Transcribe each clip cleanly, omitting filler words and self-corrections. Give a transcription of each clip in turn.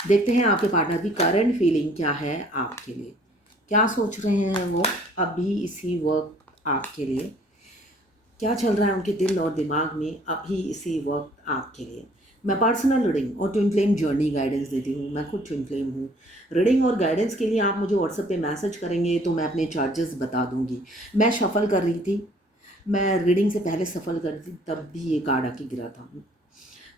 देखते हैं आपके पार्टनर की करंट फीलिंग क्या है आपके लिए, क्या सोच रहे हैं वो अभी इसी वक्त आपके लिए, क्या चल रहा है उनके दिल और दिमाग में अभी इसी वक्त आपके लिए। मैं पर्सनल रीडिंग और ट्विन फ्लेम जर्नी गाइडेंस देती हूँ। मैं खुद ट्विन फ्लेम हूँ। रीडिंग और गाइडेंस के लिए आप मुझे व्हाट्सएप पे मैसेज करेंगे तो मैं अपने चार्जेस बता दूंगी। मैं शफल कर रही थी, मैं रीडिंग से पहले सफल कर रही थी, तब भी ये कार्ड आके गिरा था।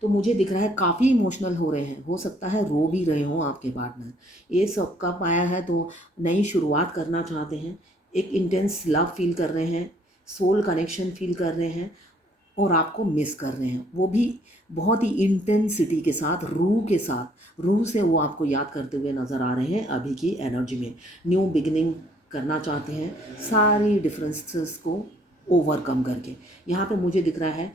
तो मुझे दिख रहा है काफ़ी इमोशनल हो रहे हैं, हो सकता है रो भी रहे हों आपके पार्टनर। ये सब कब आया है तो नई शुरुआत करना चाहते हैं, एक इंटेंस लव फील कर रहे हैं, सोल कनेक्शन फील कर रहे हैं और आपको मिस कर रहे हैं, वो भी बहुत ही इंटेंसिटी के साथ, रूह के साथ। रूह से वो आपको याद करते हुए नज़र आ रहे हैं अभी की एनर्जी में। न्यू बिगिनिंग करना चाहते हैं सारी डिफरेंसेस को ओवरकम करके। यहाँ पे मुझे दिख रहा है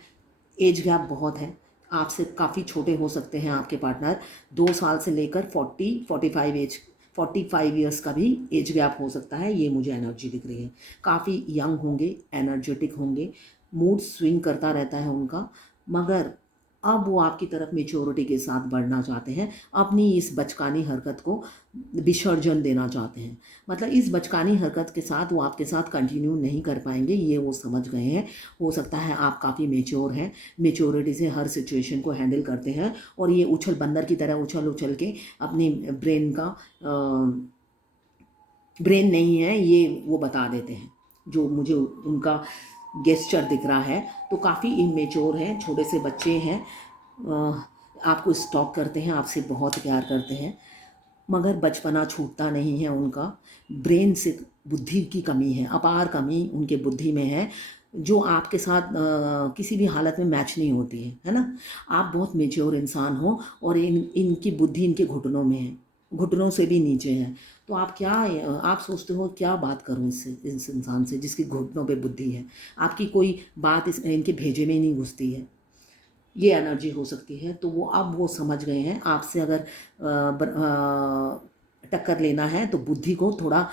एज गैप बहुत है, आपसे काफ़ी छोटे हो सकते हैं आपके पार्टनर। 2 साल से लेकर 45 ईयर्स का भी एज गैप हो सकता है, ये मुझे एनर्जी दिख रही है। काफ़ी यंग होंगे, एनर्जेटिक होंगे, मूड स्विंग करता रहता है उनका, मगर अब वो आपकी तरफ मेच्योरिटी के साथ बढ़ना चाहते हैं, अपनी इस बचकानी हरकत को विसर्जन देना चाहते हैं। मतलब इस बचकानी हरकत के साथ वो आपके साथ कंटिन्यू नहीं कर पाएंगे, ये वो समझ गए हैं। हो सकता है आप काफ़ी मेच्योर हैं, मेच्योरिटी से हर सिचुएशन को हैंडल करते हैं और ये उछल बंदर की तरह उछल उछल के अपनी ब्रेन का ब्रेन नहीं है ये वो बता देते हैं। जो मुझे उनका गेस्चर दिख रहा है तो काफ़ी इमेच्योर हैं, छोटे से बच्चे हैं, आपको स्टॉक करते हैं, आपसे बहुत प्यार करते हैं, मगर बचपना छूटता नहीं है उनका। ब्रेन से बुद्धि की कमी है, अपार कमी उनके बुद्धि में है, जो आपके साथ किसी भी हालत में मैच नहीं होती है ना। आप बहुत मेच्योर इंसान हो और इनकी बुद्धि इनके घुटनों में है, घुटनों से भी नीचे है। तो आप क्या आप सोचते हो क्या बात करूं इससे, इस इंसान से जिसकी घुटनों पे बुद्धि है। आपकी कोई बात इनके भेजे में ही नहीं घुसती है, ये एनर्जी हो सकती है। तो वो अब वो समझ गए हैं आपसे अगर टक्कर लेना है तो बुद्धि को थोड़ा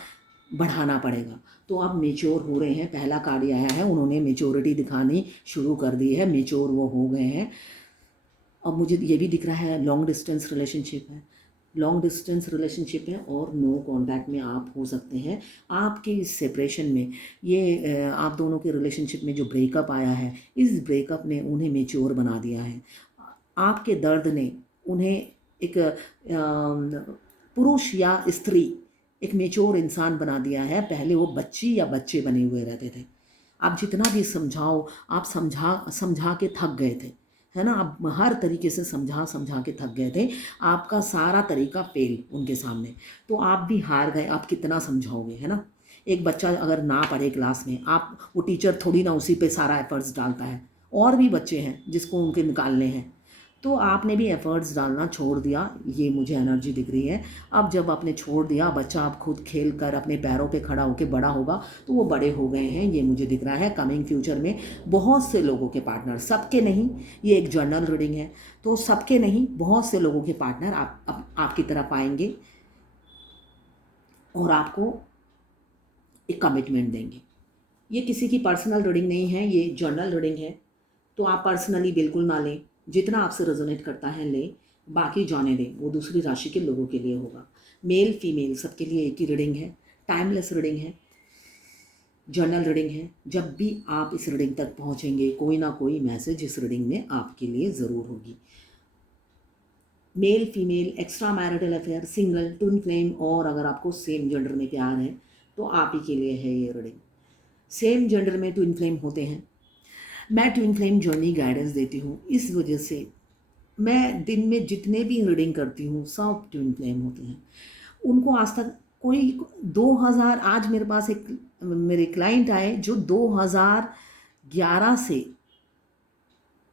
बढ़ाना पड़ेगा। तो आप मेच्योर हो रहे हैं, पहला कार्ड आया है, उन्होंने मेच्योरिटी दिखानी शुरू कर दी है, मेच्योर वो हो गए हैं। अब मुझे ये भी दिख रहा है लॉन्ग डिस्टेंस रिलेशनशिप है, लॉन्ग डिस्टेंस रिलेशनशिप है और नो कांटेक्ट में आप हो सकते हैं। आपके इस सेपरेशन में ये आप दोनों के रिलेशनशिप में जो ब्रेकअप आया है, इस ब्रेकअप ने उन्हें मेच्योर बना दिया है। आपके दर्द ने उन्हें एक पुरुष या स्त्री, एक मेच्योर इंसान बना दिया है। पहले वो बच्ची या बच्चे बने हुए रहते थे। आप जितना भी समझाओ, आप समझा समझा के थक गए थे, है ना। आप हर तरीके से समझा समझा के थक गए थे, आपका सारा तरीका फेल उनके सामने। तो आप भी हार गए, आप कितना समझाओगे, है ना। एक बच्चा अगर ना पढ़े क्लास में, आप वो टीचर थोड़ी ना उसी पे सारा एफर्ट्स डालता है, और भी बच्चे हैं जिसको उनके निकालने हैं। तो आपने भी एफर्ट्स डालना छोड़ दिया, ये मुझे एनर्जी दिख रही है। अब जब आपने छोड़ दिया, बच्चा अब खुद खेल कर अपने पैरों पे खड़ा होकर बड़ा होगा, तो वो बड़े हो गए हैं, ये मुझे दिख रहा है। कमिंग फ्यूचर में बहुत से लोगों के पार्टनर, सबके नहीं, ये एक जर्नल रीडिंग है, तो सबके नहीं, बहुत से लोगों के पार्टनर आपकी तरफ आएंगे और आपको एक कमिटमेंट देंगे। ये किसी की पर्सनल रीडिंग नहीं है, ये जर्नल रीडिंग है। तो आप पर्सनली बिल्कुल ना लें, जितना आपसे रेजोनेट करता है लें, बाकी जाने दें, वो दूसरी राशि के लोगों के लिए होगा। मेल फीमेल सबके लिए एक ही रीडिंग है, टाइमलेस रीडिंग है, जर्नल रीडिंग है। जब भी आप इस रीडिंग तक पहुंचेंगे, कोई ना कोई मैसेज इस रीडिंग में आपके लिए ज़रूर होगी। Male female, extra marital affair, single, twin flame, और अगर आपको सेम जेंडर में प्यार है तो आप ही के लिए है ये रीडिंग। सेम जेंडर में ट्विन फ्लेम होते हैं। मैं ट्विन फ्लेम जर्नी गाइडेंस देती हूँ, इस वजह से मैं दिन में जितने भी रीडिंग करती हूँ सब ट्विन फ्लेम होते हैं। उनको आज तक कोई 2000, आज मेरे पास एक मेरे क्लाइंट आए जो 2011 से,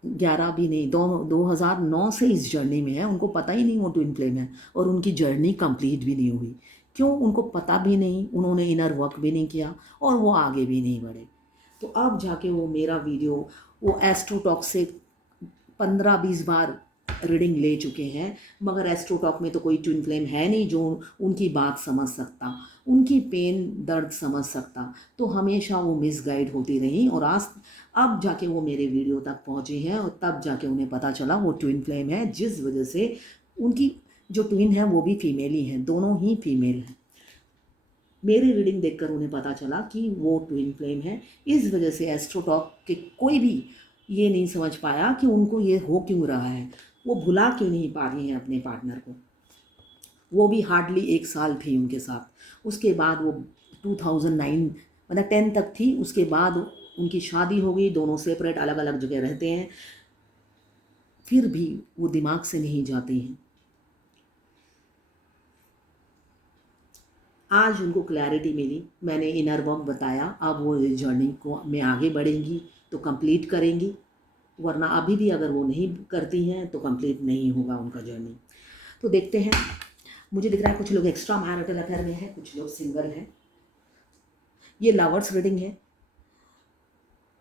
11 भी नहीं, 2009 से इस जर्नी में है, उनको पता ही नहीं वो ट्विन फ्लेम है और उनकी जर्नी कंप्लीट भी नहीं हुई। क्यों? उनको पता भी नहीं, उन्होंने इनर वर्क भी नहीं किया और वो आगे भी नहीं बढ़े। तो अब जाके वो मेरा वीडियो, वो एस्ट्रोटॉक से 15-20 बार रीडिंग ले चुके हैं, मगर एस्ट्रोटॉक में तो कोई ट्विन फ्लेम है नहीं जो उनकी बात समझ सकता, उनकी पेन दर्द समझ सकता। तो हमेशा वो मिसगाइड होती रही और आज अब जाके वो मेरे वीडियो तक पहुँचे हैं और तब जाके उन्हें पता चला वो ट्विन फ्लेम है, जिस वजह से उनकी जो ट्विन है वो भी फीमेल ही हैं, दोनों ही फीमेल हैं। मेरी रीडिंग देखकर उन्हें पता चला कि वो ट्विन फ्लेम है। इस वजह से एस्ट्रोटॉक के कोई भी ये नहीं समझ पाया कि उनको ये हो क्यों रहा है, वो भुला क्यों नहीं पा रही हैं अपने पार्टनर को। वो भी हार्डली 1 साल थी उनके साथ, उसके बाद वो 2009 मतलब 10 तक थी, उसके बाद उनकी शादी हो गई, दोनों सेपरेट अलग अलग जगह रहते हैं, फिर भी वो दिमाग से नहीं जाती हैं। आज उनको क्लैरिटी मिली, मैंने इनर वर्क बताया, अब वो इस जर्नी को में आगे बढ़ेंगी तो कंप्लीट करेंगी, वरना अभी भी अगर वो नहीं करती हैं तो कंप्लीट नहीं होगा उनका जर्नी। तो देखते हैं, मुझे दिख रहा है कुछ लोग एक्स्ट्रा मैरिटल अफेयर में हैं, कुछ लोग सिंगल हैं। ये लवर्स रीडिंग है,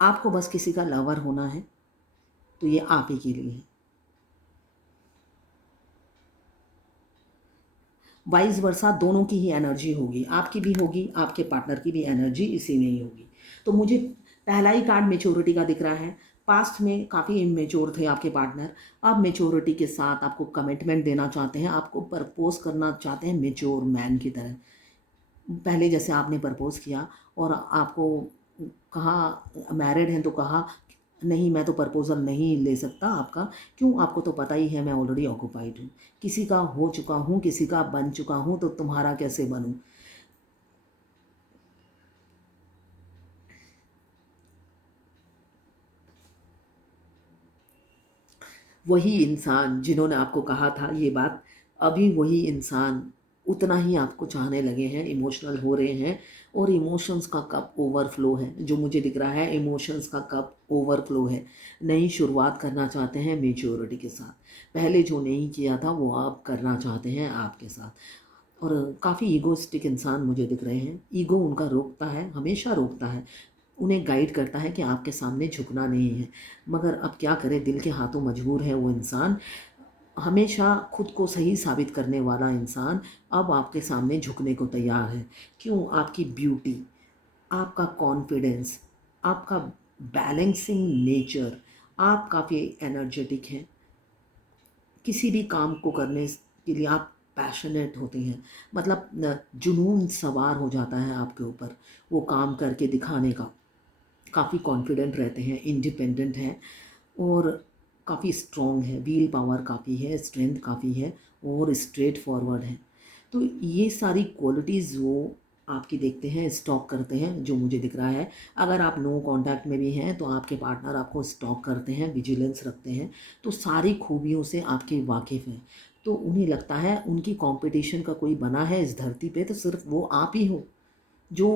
आपको बस किसी का लवर होना है तो ये आप ही के लिए है। वाइस वर्सा दोनों की ही एनर्जी होगी, आपकी भी होगी, आपके पार्टनर की भी एनर्जी इसी में ही होगी। तो मुझे पहला ही कार्ड मेच्योरिटी का दिख रहा है। पास्ट में काफ़ी इमेच्योर थे आपके पार्टनर, अब मेच्योरिटी के साथ आपको कमिटमेंट देना चाहते हैं, आपको प्रपोज करना चाहते हैं मेच्योर मैन की तरह। पहले जैसे आपने प्रपोज किया और आपको कहा मैरिड हैं तो कहा नहीं मैं तो प्रपोज़ल नहीं ले सकता आपका, क्यों, आपको तो पता ही है मैं ऑलरेडी ऑक्यूपाइड हूँ, किसी का हो चुका हूँ, किसी का बन चुका हूँ, तो तुम्हारा कैसे बनूँ। वही इंसान जिन्होंने आपको कहा था ये बात, अभी वही इंसान उतना ही आपको चाहने लगे हैं, इमोशनल हो रहे हैं, और इमोशंस का कप ओवरफ्लो है, जो मुझे दिख रहा है इमोशंस का कप ओवरफ्लो है। नई शुरुआत करना चाहते हैं मेच्योरिटी के साथ, पहले जो नहीं किया था वो आप करना चाहते हैं आपके साथ। और काफ़ी ईगोइस्टिक इंसान मुझे दिख रहे हैं, ईगो उनका रोकता है, हमेशा रोकता है, उन्हें गाइड करता है कि आपके सामने झुकना नहीं है। मगर अब क्या करें, दिल के हाथों मजबूर है वो इंसान, हमेशा खुद को सही साबित करने वाला इंसान अब आपके सामने झुकने को तैयार है। क्यों, आपकी ब्यूटी, आपका कॉन्फिडेंस, आपका बैलेंसिंग नेचर, आप काफ़ी एनर्जेटिक हैं, किसी भी काम को करने के लिए आप पैशनेट होती हैं, मतलब जुनून सवार हो जाता है आपके ऊपर वो काम करके दिखाने का। काफ़ी कॉन्फिडेंट रहते हैं, इंडिपेंडेंट हैं, और काफ़ी स्ट्रॉन्ग है, व्हील पावर काफ़ी है, स्ट्रेंथ काफ़ी है, और स्ट्रेट फॉरवर्ड है। तो ये सारी क्वालिटीज़ वो आपकी देखते हैं, स्टॉक करते हैं, जो मुझे दिख रहा है। अगर आप नो कांटेक्ट में भी हैं तो आपके पार्टनर आपको स्टॉक करते हैं, विजिलेंस रखते हैं, तो सारी खूबियों से आपके वाकिफ़ हैं। तो उन्हें लगता है उनकी कंपटीशन का कोई बना है इस धरती पे तो सिर्फ वो आप ही हो जो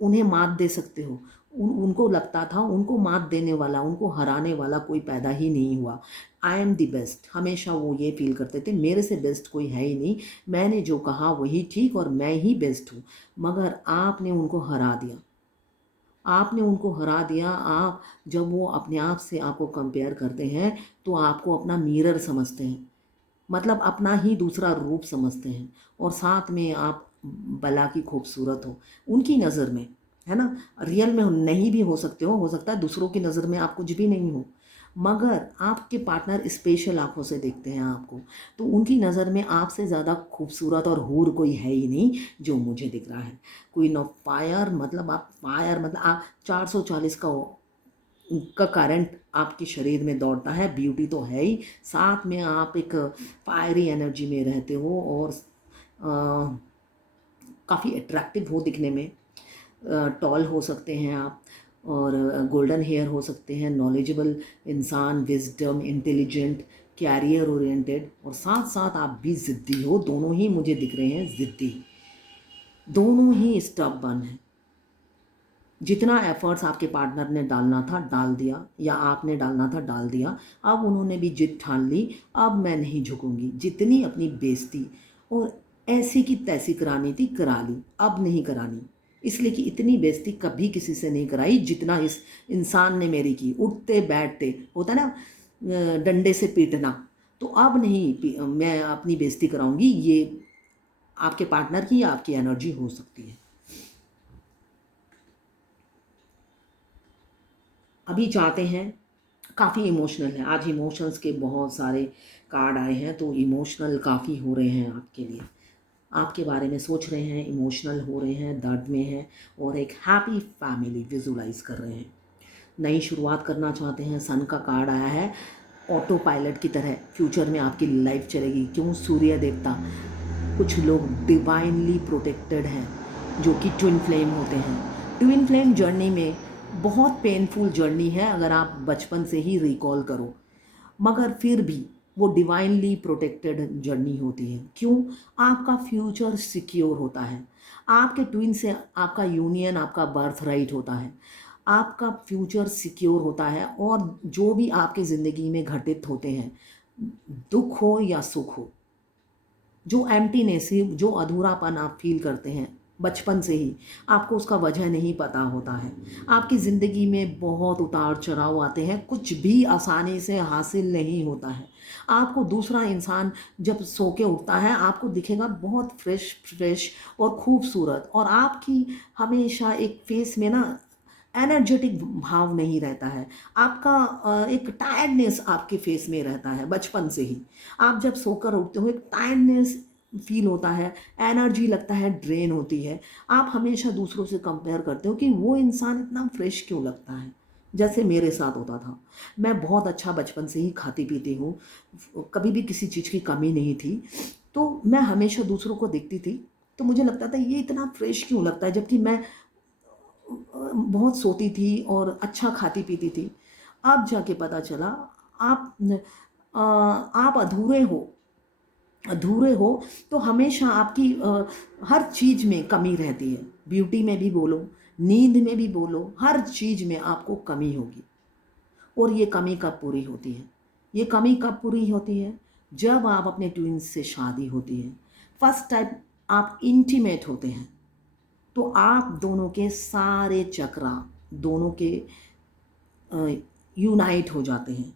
उन्हें मात दे सकते हो। उनको लगता था उनको मात देने वाला, उनको हराने वाला कोई पैदा ही नहीं हुआ। आई एम द बेस्ट, हमेशा वो ये फ़ील करते थे मेरे से बेस्ट कोई है ही नहीं, मैंने जो कहा वही ठीक और मैं ही बेस्ट हूँ। मगर आपने उनको हरा दिया, आपने उनको हरा दिया। आप जब वो अपने आप से आपको कंपेयर करते हैं तो आपको अपना मिरर समझते हैं, मतलब अपना ही दूसरा रूप समझते हैं, और साथ में आप बला की खूबसूरत हो उनकी नज़र में, है ना। रियल में नहीं भी हो सकते हो सकता है दूसरों की नज़र में आप कुछ भी नहीं हो, मगर आपके पार्टनर स्पेशल आंखों से देखते हैं आपको, तो उनकी नज़र में आपसे ज़्यादा खूबसूरत और हूर कोई है ही नहीं जो मुझे दिख रहा है। क्वीन ऑफ फायर मतलब आप फायर, मतलब आप 440 का करंट आपके शरीर में दौड़ता है, ब्यूटी तो है ही, साथ में आप एक फायरी एनर्जी में रहते हो, और काफ़ी अट्रैक्टिव हो दिखने में, टॉल हो सकते हैं आप, और गोल्डन हेयर हो सकते हैं, नॉलेजेबल इंसान, विजडम, इंटेलिजेंट, कैरियर ओरिएंटेड, और साथ साथ आप भी ज़िद्दी हो, दोनों ही मुझे दिख रहे हैं ज़िद्दी, दोनों ही स्टबर्न हैं। जितना एफर्ट्स आपके पार्टनर ने डालना था डाल दिया, या आपने डालना था डाल दिया, अब उन्होंने भी जिद ठान ली, अब मैं नहीं झुकूंगी, जितनी अपनी बेइज्जती और ऐसी की तैसी करानी थी करा ली, अब नहीं करानी, इसलिए कि इतनी बेइज्जती कभी किसी से नहीं कराई जितना इस इंसान ने मेरी की, उठते बैठते होता ना, डंडे से पीटना, तो अब नहीं मैं अपनी बेइज्जती कराऊंगी, ये आपके पार्टनर की या आपकी एनर्जी हो सकती है। अभी चाहते हैं, काफ़ी इमोशनल है आज, इमोशंस के बहुत सारे कार्ड आए हैं तो इमोशनल काफ़ी हो रहे हैं आपके लिए, आपके बारे में सोच रहे हैं, इमोशनल हो रहे हैं, दर्द में हैं और एक हैप्पी फैमिली विजुलाइज कर रहे हैं। नई शुरुआत करना चाहते हैं। सन का कार्ड आया है, ऑटो पायलट की तरह फ्यूचर में आपकी लाइफ चलेगी। क्यों? सूर्य देवता, कुछ लोग डिवाइनली प्रोटेक्टेड हैं जो कि ट्विन फ्लेम होते हैं। ट्विन फ्लेम जर्नी में बहुत पेनफुल जर्नी है अगर आप बचपन से ही रिकॉल करो, मगर फिर भी वो डिवाइनली प्रोटेक्टेड जर्नी होती है। क्यों? आपका फ्यूचर सिक्योर होता है, आपके ट्विन से आपका यूनियन, आपका बर्थ राइट होता है, आपका फ्यूचर सिक्योर होता है। और जो भी आपके ज़िंदगी में घटित होते हैं, दुख हो या सुख हो, जो एम्प्टीनेस है, जो अधूरापन आप फील करते हैं बचपन से ही, आपको उसका वजह नहीं पता होता है। आपकी ज़िंदगी में बहुत उतार चढ़ाव आते हैं, कुछ भी आसानी से हासिल नहीं होता है। आपको दूसरा इंसान जब सो के उठता है आपको दिखेगा बहुत फ्रेश फ्रेश और खूबसूरत, और आपकी हमेशा एक फेस में ना एनर्जेटिक भाव नहीं रहता है। आपका एक टायर्डनेस आपके फेस में रहता है बचपन से ही। आप जब सोकर उठते हो एक टायर्डनेस फील होता है, एनर्जी लगता है ड्रेन होती है। आप हमेशा दूसरों से कंपेयर करते हो कि वो इंसान इतना फ्रेश क्यों लगता है, जैसे मेरे साथ होता था। मैं बहुत अच्छा बचपन से ही खाती पीती हूँ, कभी भी किसी चीज़ की कमी नहीं थी, तो मैं हमेशा दूसरों को देखती थी तो मुझे लगता था ये इतना फ्रेश क्यों लगता है, जबकि मैं बहुत सोती थी और अच्छा खाती पीती थी। अब जाके पता चला आप अधूरे हो तो हमेशा आपकी हर चीज़ में कमी रहती है। ब्यूटी में भी बोलो, नींद में भी बोलो, हर चीज़ में आपको कमी होगी। और ये कमी कब पूरी होती है? ये कमी कब पूरी होती है? जब आप अपने ट्विंस से शादी होती है, फर्स्ट टाइम आप इंटीमेट होते हैं, तो आप दोनों के सारे चक्रा दोनों के यूनाइट हो जाते हैं,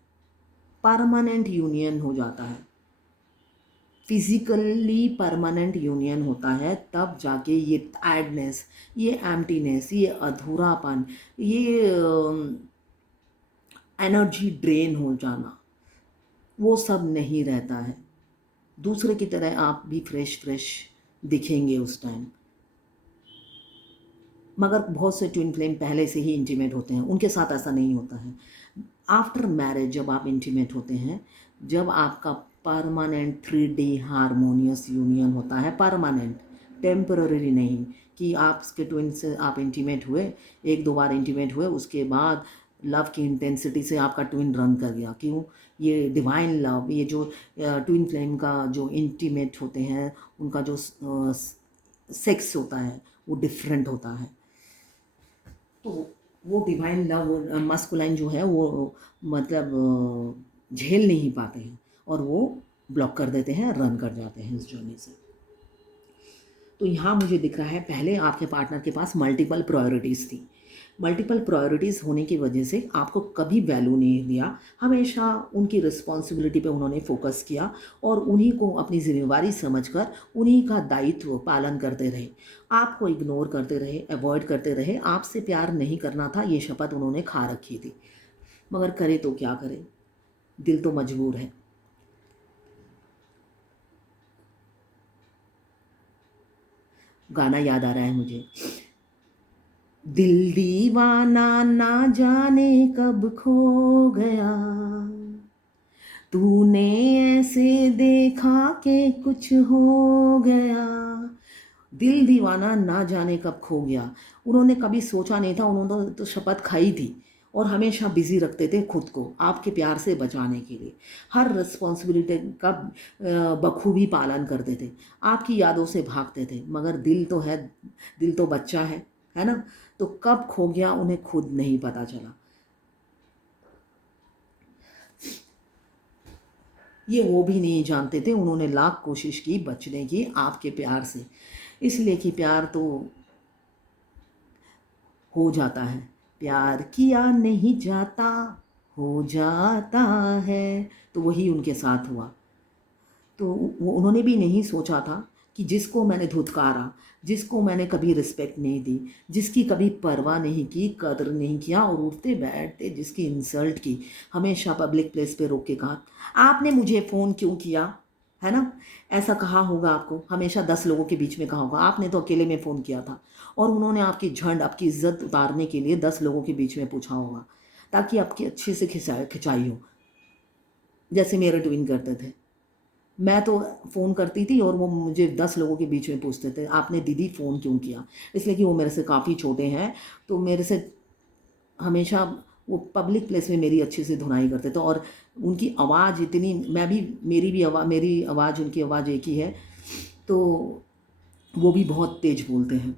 परमानेंट यूनियन हो जाता है, फिजिकली परमानेंट यूनियन होता है। तब जाके ये टायर्डनेस, ये एम्प्टीनेस, ये अधूरापन, ये एनर्जी ड्रेन हो जाना, वो सब नहीं रहता है। दूसरे की तरह आप भी फ्रेश फ्रेश दिखेंगे उस टाइम। मगर बहुत से ट्विन फ्लेम पहले से ही इंटीमेट होते हैं, उनके साथ ऐसा नहीं होता है। आफ्टर मैरिज जब आप इंटीमेट होते हैं, जब आपका परमानेंट 3D हारमोनियस यूनियन होता है, परमानेंट, टेम्पररी नहीं कि आपके ट्विन से आप इंटीमेट हुए, एक दो बार इंटीमेट हुए, उसके बाद लव की इंटेंसिटी से आपका ट्विन रन कर गया। क्यों? ये डिवाइन लव, ये जो ट्विन फ्लेम का जो इंटीमेट होते हैं, उनका जो सेक्स होता है वो डिफरेंट होता है। तो वो डिवाइन लव मस्कुलाइन जो है वो मतलब झेल नहीं पाते हैं और वो ब्लॉक कर देते हैं, रन कर जाते हैं इस जर्नी से। तो यहाँ मुझे दिख रहा है पहले आपके पार्टनर के पास मल्टीपल प्रायोरिटीज़ थी। मल्टीपल प्रायोरिटीज़ होने की वजह से आपको कभी वैल्यू नहीं दिया, हमेशा उनकी रिस्पॉन्सिबिलिटी पे उन्होंने फोकस किया और उन्हीं को अपनी जिम्मेवारी समझकर उन्हीं का दायित्व पालन करते रहे। आपको इग्नोर करते रहे, अवॉइड करते रहे, आपसे प्यार नहीं करना था, ये शपथ उन्होंने खा रखी थी। मगर करे तो क्या करे, दिल तो मजबूर है। गाना याद आ रहा है मुझे, दिल दीवाना ना जाने कब खो गया, तूने ऐसे देखा कि कुछ हो गया। दिल दीवाना ना जाने कब खो गया, उन्होंने कभी सोचा नहीं था, उन्होंने तो शपथ खाई थी और हमेशा बिजी रखते थे खुद को आपके प्यार से बचाने के लिए, हर रिस्पॉन्सिबिलिटी का बखूबी पालन करते थे, आपकी यादों से भागते थे। मगर दिल तो है, दिल तो बच्चा है ना, तो कब खो गया उन्हें खुद नहीं पता चला। ये वो भी नहीं जानते थे, उन्होंने लाख कोशिश की बचने की आपके प्यार से, इसलिए कि प्यार तो हो जाता है, प्यार किया नहीं जाता, हो जाता है। तो वही उनके साथ हुआ। तो वो उन्होंने भी नहीं सोचा था कि जिसको मैंने धुतकारा, जिसको मैंने कभी रिस्पेक्ट नहीं दी, जिसकी कभी परवाह नहीं की, कदर नहीं किया और उठते बैठते जिसकी इंसल्ट की, हमेशा पब्लिक प्लेस पे रोक के कहा आपने मुझे फ़ोन क्यों किया, है ना? ऐसा कहा होगा आपको, हमेशा 10 लोगों के बीच में कहा होगा आपने तो अकेले में फ़ोन किया था, और उन्होंने आपकी झंड, आपकी इज्जत उतारने के लिए 10 लोगों के बीच में पूछा होगा ताकि आपकी अच्छे से खिंचाई हो, जैसे मेरे ट्विन करते थे। मैं तो फ़ोन करती थी और वो मुझे 10 लोगों के बीच में पूछते थे आपने दीदी फ़ोन क्यों किया, इसलिए कि वो मेरे से काफ़ी छोटे हैं, तो मेरे से हमेशा वो पब्लिक प्लेस में मेरी अच्छे से धुनाई करते थे, और उनकी आवाज़ इतनी, मैं भी, मेरी आवाज़ उनकी आवाज़ एक ही है, तो वो भी बहुत तेज़ बोलते हैं।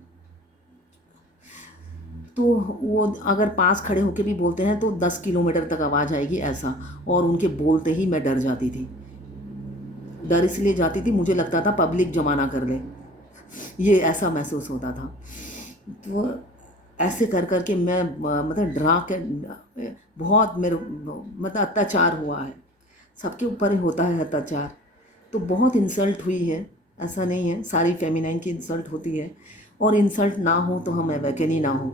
तो वो अगर पास खड़े होके भी बोलते हैं तो 10 किलोमीटर तक आवाज़ आएगी ऐसा, और उनके बोलते ही मैं डर जाती थी। डर इसलिए जाती थी, मुझे लगता था पब्लिक जमा ना कर ले, ये ऐसा महसूस होता था। तो ऐसे कर कर के मैं मतलब डरा के बहुत मेरे मतलब अत्याचार हुआ है, सबके ऊपर ही होता है अत्याचार, तो बहुत इंसल्ट हुई है, ऐसा नहीं है, सारी फेमिनाइन की इंसल्ट होती है, और इंसल्ट ना हो तो हम अवेकन ही ना हो,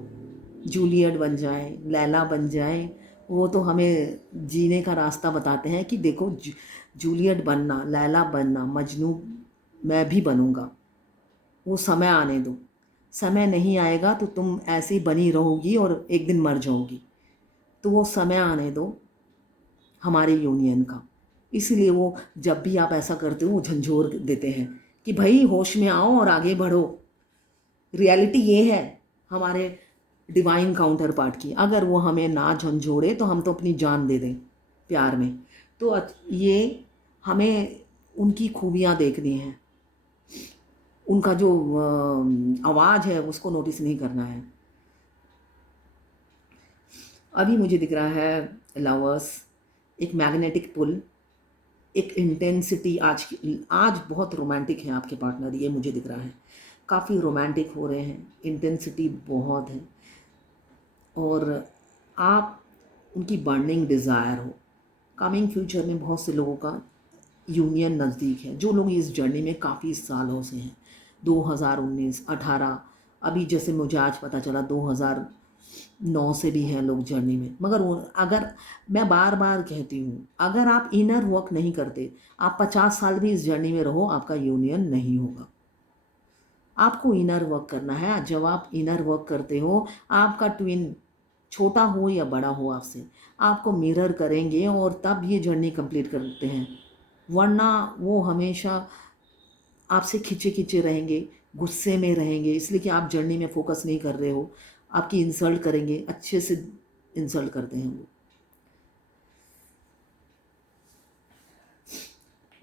जूलियट बन जाए, लैला बन जाए, वो तो हमें जीने का रास्ता बताते हैं कि देखो जूलियट बनना, लैला बनना, मजनू मैं भी बनूंगा, वो समय आने दो, समय नहीं आएगा तो तुम ऐसे ही बनी रहोगी और एक दिन मर जाओगी, तो वो समय आने दो हमारे यूनियन का। इसलिए वो जब भी आप ऐसा करते हो वो झंझोर देते हैं कि भाई होश में आओ और आगे बढ़ो। रियलिटी ये है हमारे डिवाइन काउंटर पार्ट की, अगर वो हमें ना झंझोड़े तो हम तो अपनी जान दे दें प्यार में। तो ये हमें उनकी खूबियाँ देखनी हैं, उनका जो आवाज़ है उसको नोटिस नहीं करना है। अभी मुझे दिख रहा है लवर्स, एक मैग्नेटिक पुल, एक इंटेंसिटी, आज बहुत रोमांटिक है आपके पार्टनर, ये मुझे दिख रहा है, काफ़ी रोमांटिक हो रहे हैं, इंटेंसिटी बहुत है, और आप उनकी बर्निंग डिज़ायर हो। कमिंग फ्यूचर में बहुत से लोगों का यूनियन नज़दीक है, जो लोग इस जर्नी में काफ़ी सालों से हैं, 2019, 18, अभी जैसे मुझे आज पता चला 2009 से भी हैं लोग जर्नी में। मगर वो, अगर मैं बार बार कहती हूँ, अगर आप इनर वर्क नहीं करते, आप 50 साल भी इस जर्नी में रहो, आपका यूनियन नहीं होगा। आपको इनर वर्क करना है। जब आप इनर वर्क करते हो, आपका ट्विन छोटा हो या बड़ा हो आपसे, आपको मिरर करेंगे और तब ये जर्नी कंप्लीट करते हैं, वरना वो हमेशा आपसे खिंचे खिंचे रहेंगे, गुस्से में रहेंगे, इसलिए कि आप जर्नी में फोकस नहीं कर रहे हो, आपकी इंसल्ट करेंगे, अच्छे से इंसल्ट करते हैं वो,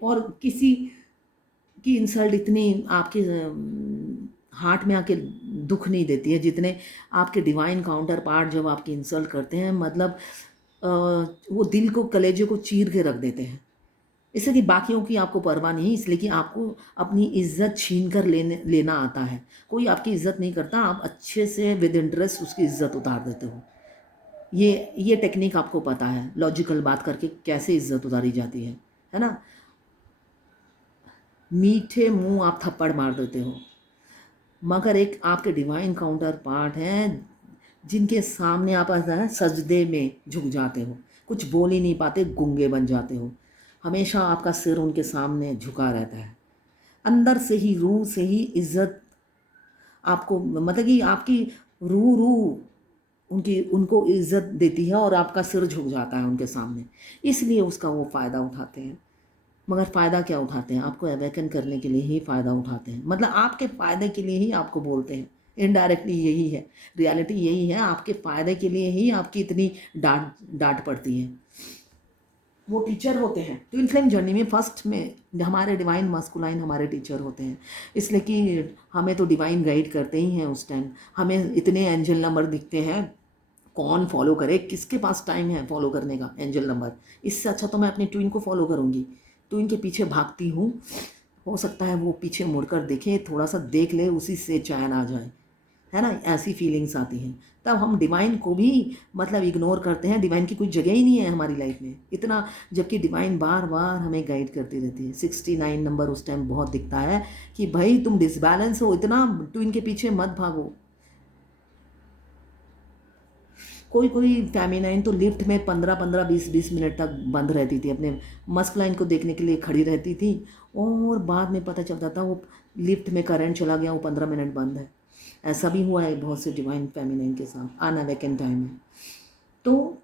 और किसी की इंसल्ट इतनी आपके हार्ट में आके दुख नहीं देती है जितने आपके डिवाइन काउंटर पार्ट जब आपकी इंसल्ट करते हैं, मतलब वो दिल को, कलेजे को चीर के रख देते हैं। इसलिए कि बाकियों की आपको परवाह नहीं, इसलिए कि आपको अपनी इज्जत छीन कर लेना आता है। कोई आपकी इज्जत नहीं करता, आप अच्छे से विद इंटरेस्ट उसकी इज्जत उतार देते हो। ये टेक्निक आपको पता है, लॉजिकल बात करके कैसे इज्जत उतारी जाती है ना? मीठे मुंह आप थप्पड़ मार देते हो, मगर एक आपके डिवाइन काउंटर पार्ट हैं जिनके सामने आप सजदे में झुक जाते हो, कुछ बोल ही नहीं पाते, गूंगे बन जाते हो, हमेशा आपका सिर उनके सामने झुका रहता है, अंदर से ही, रूह से ही इज्जत आपको, मतलब कि आपकी रूह उनकी, उनको इज्जत देती है और आपका सिर झुक जाता है उनके सामने, इसलिए उसका वो फ़ायदा उठाते हैं। मगर फ़ायदा क्या उठाते हैं? आपको अवेकन करने के लिए ही फ़ायदा उठाते हैं, मतलब आपके फ़ायदे के लिए ही आपको बोलते हैं, इनडायरेक्टली यही है, रियलिटी यही है, आपके फ़ायदे के लिए ही आपकी इतनी डांट पड़ती है। वो टीचर होते हैं ट्विन फ्लेम जर्नी में, फर्स्ट में हमारे डिवाइन मस्कुलाइन हमारे टीचर होते हैं, इसलिए कि हमें तो डिवाइन गाइड करते ही हैं उस टाइम, हमें इतने एंजल नंबर दिखते हैं, कौन फॉलो करे, किसके पास टाइम है फॉलो करने का एंजल नंबर, इससे अच्छा तो मैं अपने ट्विन को फॉलो करूँगी, ट्विन के पीछे भागती हूँ, हो सकता है वो पीछे मुड़कर देखे, थोड़ा सा देख ले, उसी से चैन आ जाए, है ना, ऐसी फीलिंग्स आती हैं। तब हम डिवाइन को भी मतलब इग्नोर करते हैं, डिवाइन की कोई जगह ही नहीं है हमारी लाइफ में इतना, जबकि डिवाइन बार बार हमें गाइड करती रहती है। 69 नंबर उस टाइम बहुत दिखता है कि भाई तुम डिसबैलेंस हो, इतना ट्विन के पीछे मत भागो। कोई कोई फेमिनाइन तो लिफ्ट में 15-15 20-20 मिनट तक बंद रहती थी, अपने मस्कुलाइन को देखने के लिए खड़ी रहती थी, और बाद में पता चलता था वो लिफ्ट में करंट चला गया, वो 15 मिनट बंद है। ऐसा भी हुआ है बहुत से डिवाइन फेमिनाइन के साथ अनअवेकन टाइम में। तो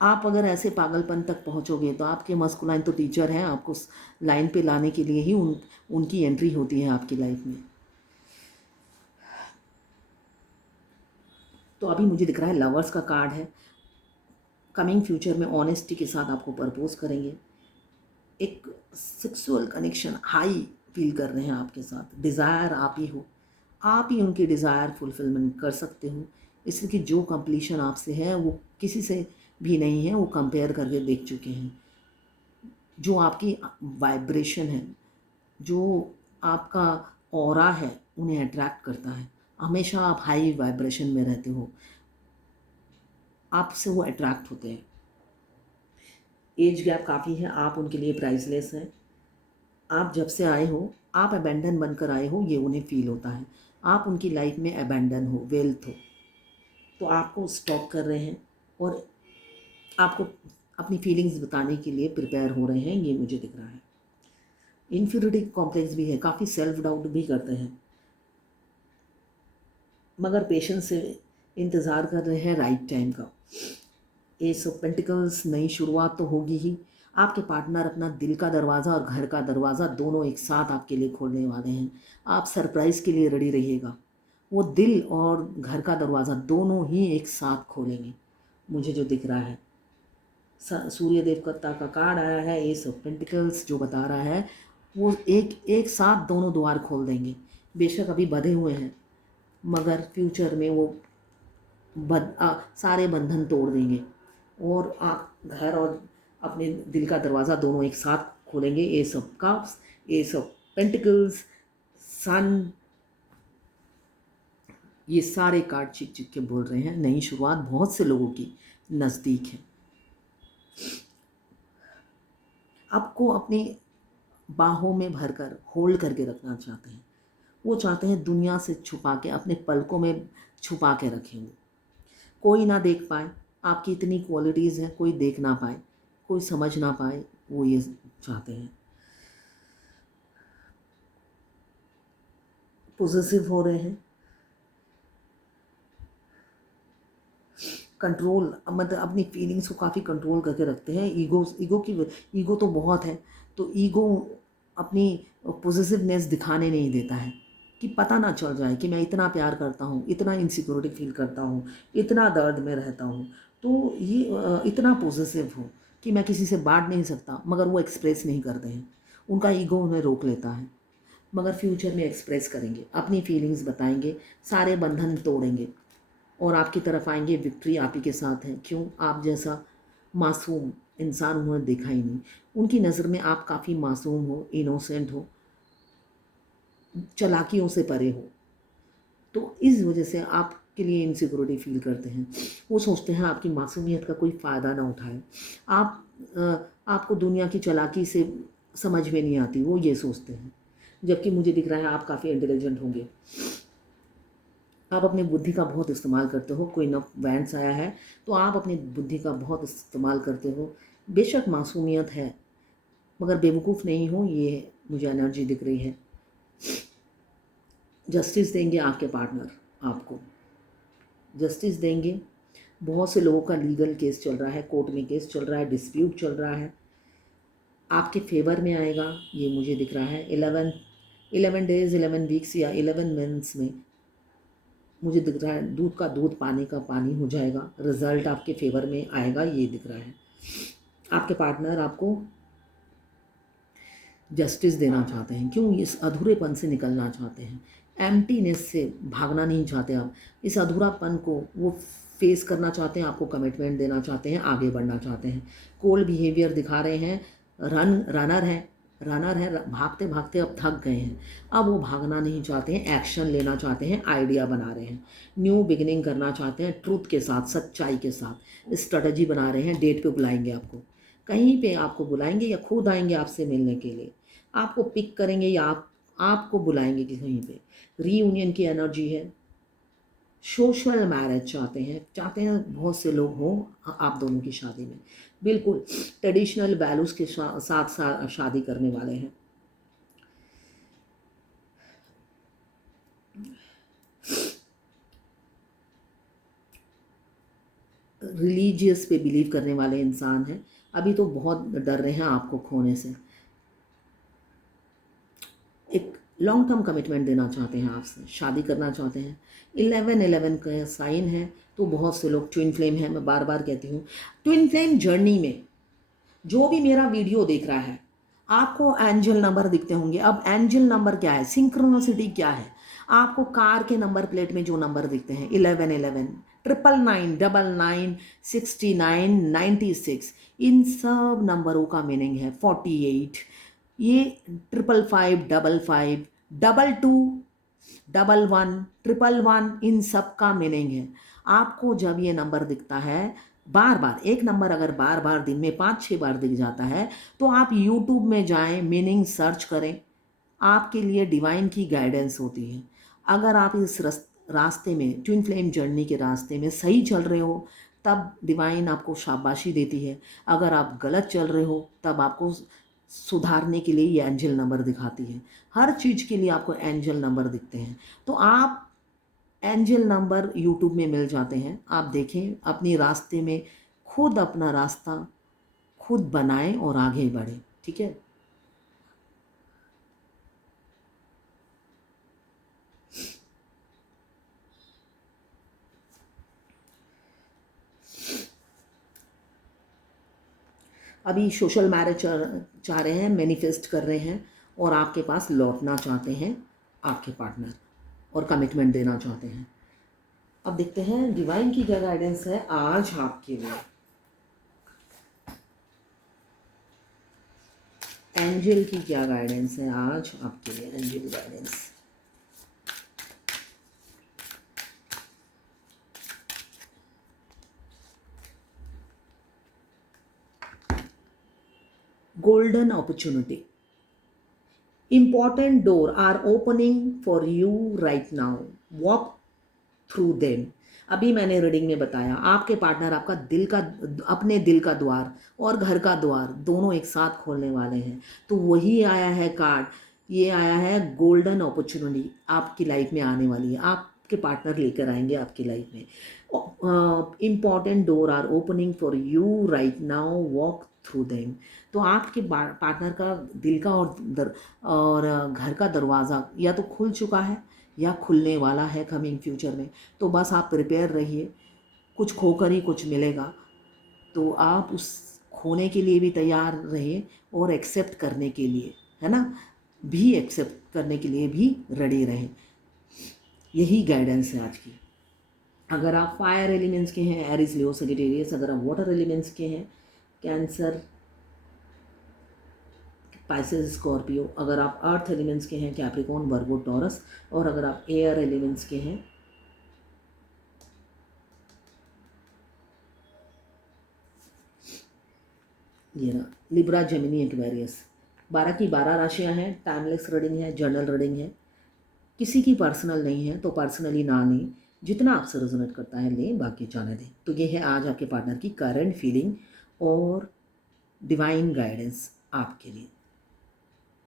आप अगर ऐसे पागलपन तक पहुंचोगे तो आपके मस्कुलाइन तो टीचर हैं, आपको लाइन पे लाने के लिए ही उनकी एंट्री होती है आपकी लाइफ में। तो अभी मुझे दिख रहा है लवर्स का कार्ड है। कमिंग फ्यूचर में ऑनेस्टी के साथ आपको प्रपोज करेंगे, एक सेक्सुअल कनेक्शन हाई फील कर रहे हैं आपके साथ, डिज़ायर आप ही हो, आप ही उनकी डिज़ायर फुलफिलमेंट कर सकते हो। इसलिए कि जो कंप्लीशन आपसे है वो किसी से भी नहीं है, वो कंपेयर करके देख चुके हैं। जो आपकी वाइब्रेशन है, जो आपका ऑरा है, उन्हें अट्रैक्ट करता है। हमेशा आप हाई वाइब्रेशन में रहते हो, आपसे वो अट्रैक्ट होते हैं। एज गैप काफ़ी है, आप उनके लिए प्राइसलेस हैं। आप जब से आए हो, आप अबेंडन बनकर आए हो, ये उन्हें फील होता है। आप उनकी लाइफ में अबेंडन हो, वेल्थ हो, तो आपको स्टॉप कर रहे हैं और आपको अपनी फीलिंग्स बताने के लिए प्रिपेयर हो रहे हैं, ये मुझे दिख रहा है। इन्फीरियरिटी कॉम्प्लेक्स भी है, काफ़ी सेल्फ डाउट भी करते हैं, मगर पेशेंस से इंतज़ार कर रहे हैं राइट टाइम का। एस ऑफ पेंटिकल्स, नई शुरुआत तो होगी ही। आपके पार्टनर अपना दिल का दरवाज़ा और घर का दरवाज़ा दोनों एक साथ आपके लिए खोलने वाले हैं। आप सरप्राइज़ के लिए रेडी रहिएगा। वो दिल और घर का दरवाज़ा दोनों ही एक साथ खोलेंगे, मुझे जो दिख रहा है। सूर्य देवता का कार्ड आया है, एस ऑफ पेंटिकल्स, जो बता रहा है वो एक एक साथ दोनों द्वार खोल देंगे। बेशक अभी बंधे हुए हैं, मगर फ्यूचर में वो सारे बंधन तोड़ देंगे और आप घर और अपने दिल का दरवाज़ा दोनों एक साथ खोलेंगे। Ace of cups, ace of pentacles, sun, ये सारे कार्ड चिक चिक के बोल रहे हैं नई शुरुआत बहुत से लोगों की नज़दीक है। आपको अपनी बाहों में भरकर होल्ड करके रखना चाहते हैं। वो चाहते हैं दुनिया से छुपा के, अपने पलकों में छुपा के रखें वो, कोई ना देख पाए। आपकी इतनी क्वालिटीज़ हैं, कोई देख ना पाए, कोई समझ ना पाए, वो ये चाहते हैं। पॉसेसिव हो रहे हैं, कंट्रोल, मतलब अपनी फीलिंग्स को काफ़ी कंट्रोल करके रखते हैं। ईगो तो बहुत है, तो ईगो अपनी पॉसेसिवनेस दिखाने नहीं देता है, कि पता ना चल जाए कि मैं इतना प्यार करता हूँ, इतना इनसिक्योरिटी फील करता हूँ, इतना दर्द में रहता हूँ। तो ये इतना पॉसेसिव हो कि मैं किसी से बांट नहीं सकता, मगर वो एक्सप्रेस नहीं करते हैं, उनका ईगो उन्हें रोक लेता है। मगर फ्यूचर में एक्सप्रेस करेंगे, अपनी फीलिंग्स बताएंगे, सारे बंधन तोड़ेंगे और आपकी तरफ आएंगे। विक्ट्री आप ही के साथ है। क्यों? आप जैसा मासूम इंसान उन्होंने देखा ही नहीं। उनकी नज़र में आप काफ़ी मासूम हो, इनोसेंट हो, चालाकियों से परे हो, तो इस वजह से आपके लिए इनसिक्योरिटी फील करते हैं। वो सोचते हैं आपकी मासूमियत का कोई फ़ायदा ना उठाए, आपको दुनिया की चालाकी से समझ में नहीं आती, वो ये सोचते हैं। जबकि मुझे दिख रहा है आप काफ़ी इंटेलिजेंट होंगे, आप अपनी बुद्धि का बहुत इस्तेमाल करते हो। कोई नव वैंस आया है तो आप अपनी बुद्धि का बहुत इस्तेमाल करते हो। बेशक मासूमियत है, मगर बेवकूफ़ नहीं हो, ये मुझे एनर्जी दिख रही है। जस्टिस देंगे आपके पार्टनर, आपको जस्टिस देंगे। बहुत से लोगों का लीगल केस चल रहा है, कोर्ट में केस चल रहा है, डिस्प्यूट चल रहा है, आपके फेवर में आएगा, ये मुझे दिख रहा है। 11 डेज़, 11 वीक्स या 11 मंथ्स में मुझे दिख रहा है दूध का दूध, पानी का पानी हो जाएगा, रिजल्ट आपके फेवर में आएगा, ये दिख रहा है। आपके पार्टनर आपको जस्टिस देना चाहते हैं। क्यों? इस अधूरेपन से निकलना चाहते हैं, एम्प्टीनेस से भागना नहीं चाहते आप, इस अधूरापन को वो फेस करना चाहते हैं, आपको कमिटमेंट देना चाहते हैं, आगे बढ़ना चाहते हैं। कोल्ड बिहेवियर दिखा रहे हैं, रनर हैं, रनर है, भागते भागते अब थक गए हैं, अब वो भागना नहीं चाहते हैं, एक्शन लेना चाहते हैं, आइडिया बना रहे हैं, न्यू बिगिनिंग करना चाहते हैं, ट्रूथ के साथ, सच्चाई के साथ स्ट्रेटजी बना रहे हैं। डेट पे बुलाएंगे आपको, कहीं पे आपको बुलाएंगे या खुद आएंगे आपसे मिलने के लिए, आपको पिक करेंगे या आपको बुलाएंगे कि कहीं पे। रीयूनियन की एनर्जी है, सोशल मैरिज चाहते हैं बहुत से लोग हों आप दोनों की शादी में, बिल्कुल ट्रेडिशनल वैल्यूज़ के साथ शादी करने वाले हैं। रिलीजियस पे बिलीव करने वाले इंसान हैं, अभी तो बहुत डर रहे हैं आपको खोने से। एक लॉन्ग टर्म कमिटमेंट देना चाहते हैं आपसे, शादी करना चाहते हैं। 11-11 का साइन है, तो बहुत से लोग ट्विन फ्लेम है, मैं बार बार कहती हूँ। ट्विन फ्लेम जर्नी में जो भी मेरा वीडियो देख रहा है, आपको एंजल नंबर दिखते होंगे। अब एंजल नंबर क्या है, सिंक्रोनिसिटी क्या है, आपको कार के नंबर प्लेट में जो नंबर दिखते हैं 11-11, 999, 99, 69, 96, इन सब नंबरों का मीनिंग है 48। ये 555, 55, 22, 11, 111, इन सब का मीनिंग है। आपको जब ये नंबर दिखता है बार बार, एक नंबर अगर बार बार दिन में 5-6 बार दिख जाता है, तो आप यूट्यूब में जाएं, मीनिंग सर्च करें, आपके लिए डिवाइन की गाइडेंस होती है। अगर आप इस रास्ते में, ट्विन फ्लेम जर्नी के रास्ते में सही चल रहे हो, तब डिवाइन आपको शाबाशी देती है। अगर आप गलत चल रहे हो, तब आपको सुधारने के लिए ये एंजल नंबर दिखाती है। हर चीज़ के लिए आपको एंजल नंबर दिखते हैं, तो आप एंजल नंबर यूट्यूब में मिल जाते हैं, आप देखें, अपनी रास्ते में खुद अपना रास्ता खुद बनाएं और आगे बढ़ें, ठीक है। अभी सोशल मैरिज चाह रहे हैं, मैनिफेस्ट कर रहे हैं, और आपके पास लौटना चाहते हैं आपके पार्टनर, और कमिटमेंट देना चाहते हैं। अब देखते हैं डिवाइन की क्या गाइडेंस है आज आपके लिए। एंजल की क्या गाइडेंस है आज आपके लिए, angel guidance. Golden opportunity, important door are opening for you right now, walk through them। अभी मैंने रीडिंग में बताया, आपके पार्टनर आपका दिल का, अपने दिल का द्वार और घर का द्वार दोनों एक साथ खोलने वाले हैं। तो वही आया है कार्ड, ये आया है गोल्डन अपॉर्चुनिटी आपकी लाइफ में आने वाली है, आपके पार्टनर लेकर आएंगे आपकी लाइफ में। Important doors are opening for you right now, walk through them. तो आपके पार्टनर का दिल का और घर का दरवाज़ा या तो खुल चुका है या खुलने वाला है कमिंग फ्यूचर में। तो बस आप प्रिपेयर रहिए, कुछ खोकर ही कुछ मिलेगा, तो आप उस खोने के लिए भी तैयार रहिए और एक्सेप्ट करने के लिए, है ना, भी एक्सेप्ट करने के लिए भी रेडी रहें। यही गाइडेंस है आज की। अगर आप फायर एलिमेंट्स के हैं, एरिस, लियो, सजिटेरियस। अगर आप वाटर एलिमेंट्स के हैं, कैंसर, पाइसेस, स्कॉर्पियो। अगर आप अर्थ एलिमेंट्स के हैं, कैप्रिकॉर्न, वर्गो, टॉरस। और अगर आप एयर एलिमेंट्स के हैं, ये ना, लिब्रा, जेमिनी, एक्वेरियस। 12 की 12 राशियां हैं, टाइमलेस रीडिंग है, जर्नल रीडिंग है, किसी की पर्सनल नहीं है, तो पर्सनली ना लें, जितना आपसे रेजोनेट करता है लें, बाकी जाने दें। तो ये है आज आपके पार्टनर की करंट फीलिंग और डिवाइन गाइडेंस आपके लिए।